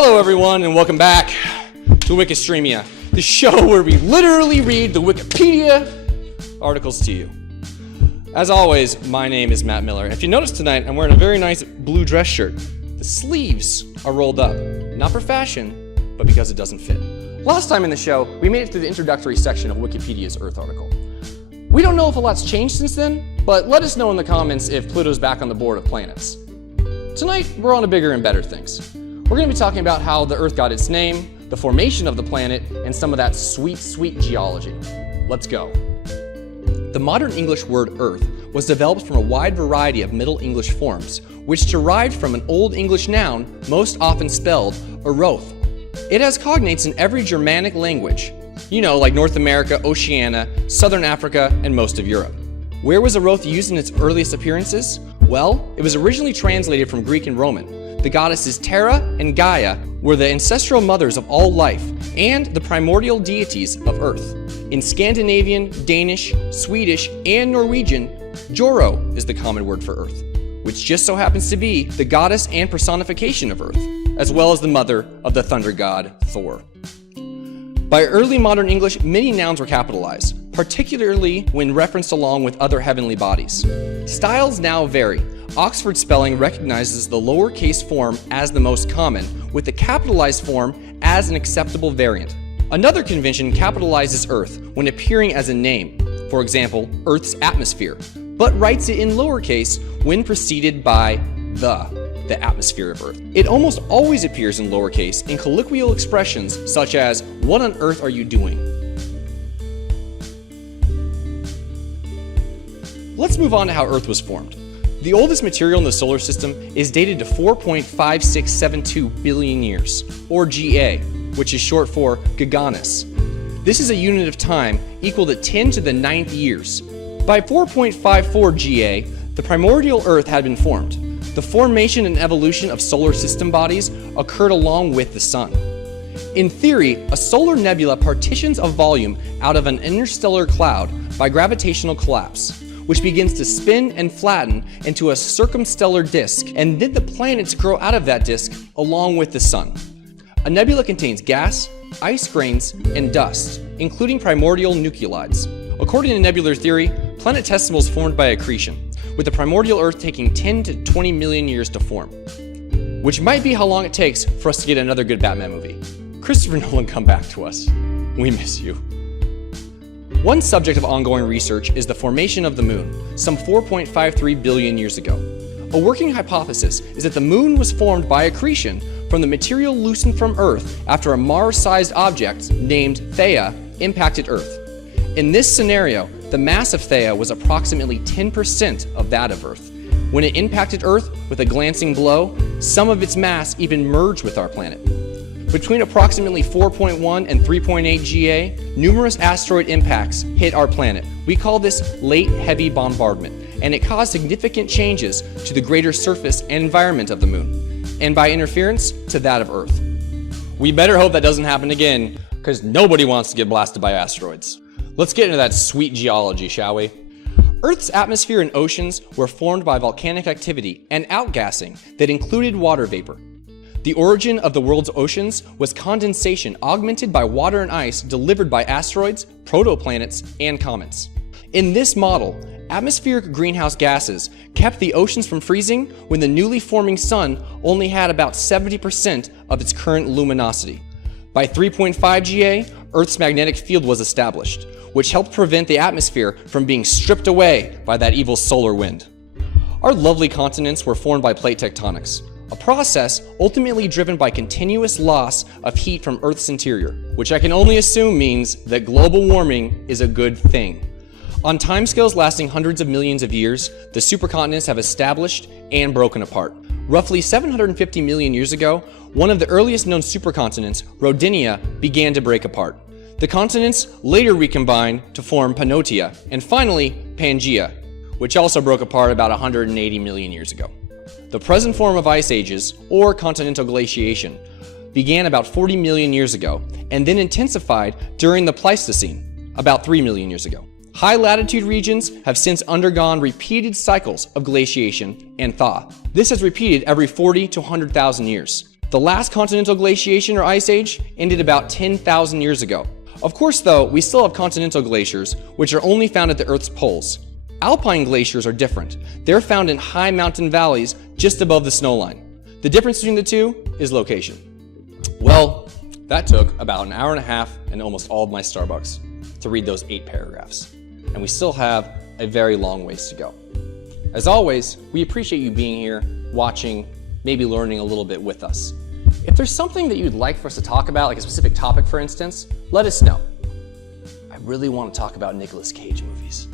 Hello everyone and welcome back to Wikistreamia, the show where we literally read the Wikipedia articles to you. As always, my name is Matt Miller. If you notice tonight, I'm wearing a very nice blue dress shirt. The sleeves are rolled up, not for fashion, but because it doesn't fit. Last time in the show, we made it through the introductory section of Wikipedia's Earth article. We don't know if a lot's changed since then, but let us know in the comments if Pluto's back on the board of planets. Tonight, we're on to bigger and better things. We're going to be talking about how the Earth got its name, the formation of the planet, and some of that sweet, sweet geology. Let's go. The modern English word Earth was developed from a wide variety of Middle English forms, which derived from an Old English noun, most often spelled Eroth. It has cognates in every Germanic language, like North America, Oceania, Southern Africa, and most of Europe. Where was Eroth used in its earliest appearances? Well, it was originally translated from Greek and Roman. The goddesses Terra and Gaia were the ancestral mothers of all life and the primordial deities of Earth. In Scandinavian, Danish, Swedish, and Norwegian, Joro is the common word for Earth, which just so happens to be the goddess and personification of Earth, as well as the mother of the thunder god Thor. By early modern English, many nouns were capitalized, particularly when referenced along with other heavenly bodies. Styles now vary. Oxford spelling recognizes the lowercase form as the most common, with the capitalized form as an acceptable variant. Another convention capitalizes Earth when appearing as a name, for example, Earth's atmosphere, but writes it in lowercase when preceded by the atmosphere of Earth. It almost always appears in lowercase in colloquial expressions such as, "What on earth are you doing?" Let's move on to how Earth was formed. The oldest material in the solar system is dated to 4.5672 billion years, or GA, which is short for Giganus. This is a unit of time equal to 10 to the 9th years. By 4.54 GA, the primordial Earth had been formed. The formation and evolution of solar system bodies occurred along with the Sun. In theory, a solar nebula partitions a volume out of an interstellar cloud by gravitational collapse, which begins to spin and flatten into a circumstellar disk, and then the planets grow out of that disk along with the Sun. A nebula contains gas, ice grains, and dust, including primordial nuclides. According to nebular theory, planetesimals formed by accretion, with the primordial Earth taking 10 to 20 million years to form, which might be how long it takes for us to get another good Batman movie. Christopher Nolan, come back to us. We miss you. One subject of ongoing research is the formation of the Moon, some 4.53 billion years ago. A working hypothesis is that the Moon was formed by accretion from the material loosened from Earth after a Mars-sized object named Theia impacted Earth. In this scenario, the mass of Theia was approximately 10% of that of Earth. When it impacted Earth with a glancing blow, some of its mass even merged with our planet. Between approximately 4.1 and 3.8 GA, numerous asteroid impacts hit our planet. We call this late heavy bombardment, and it caused significant changes to the greater surface and environment of the Moon, and by interference, to that of Earth. We better hope that doesn't happen again, because nobody wants to get blasted by asteroids. Let's get into that sweet geology, shall we? Earth's atmosphere and oceans were formed by volcanic activity and outgassing that included water vapor. The origin of the world's oceans was condensation augmented by water and ice delivered by asteroids, protoplanets, and comets. In this model, atmospheric greenhouse gases kept the oceans from freezing when the newly forming sun only had about 70% of its current luminosity. By 3.5 GA, Earth's magnetic field was established, which helped prevent the atmosphere from being stripped away by that evil solar wind. Our lovely continents were formed by plate tectonics, a process ultimately driven by continuous loss of heat from Earth's interior, which I can only assume means that global warming is a good thing. On timescales lasting hundreds of millions of years, the supercontinents have established and broken apart. Roughly 750 million years ago, one of the earliest known supercontinents, Rodinia, began to break apart. The continents later recombined to form Pannotia, and finally, Pangaea, which also broke apart about 180 million years ago. The present form of ice ages, or continental glaciation, began about 40 million years ago, and then intensified during the Pleistocene, about 3 million years ago. High latitude regions have since undergone repeated cycles of glaciation and thaw. This has repeated every 40 to 100,000 years. The last continental glaciation or ice age ended about 10,000 years ago. Of course, though, we still have continental glaciers, which are only found at the Earth's poles. Alpine glaciers are different. They're found in high mountain valleys just above the snowline. The difference between the two is location. Well, that took about an hour and a half and almost all of my Starbucks to read those 8 paragraphs. And we still have a very long ways to go. As always, we appreciate you being here, watching, maybe learning a little bit with us. If there's something that you'd like for us to talk about, like a specific topic for instance, let us know. I really want to talk about Nicolas Cage movies.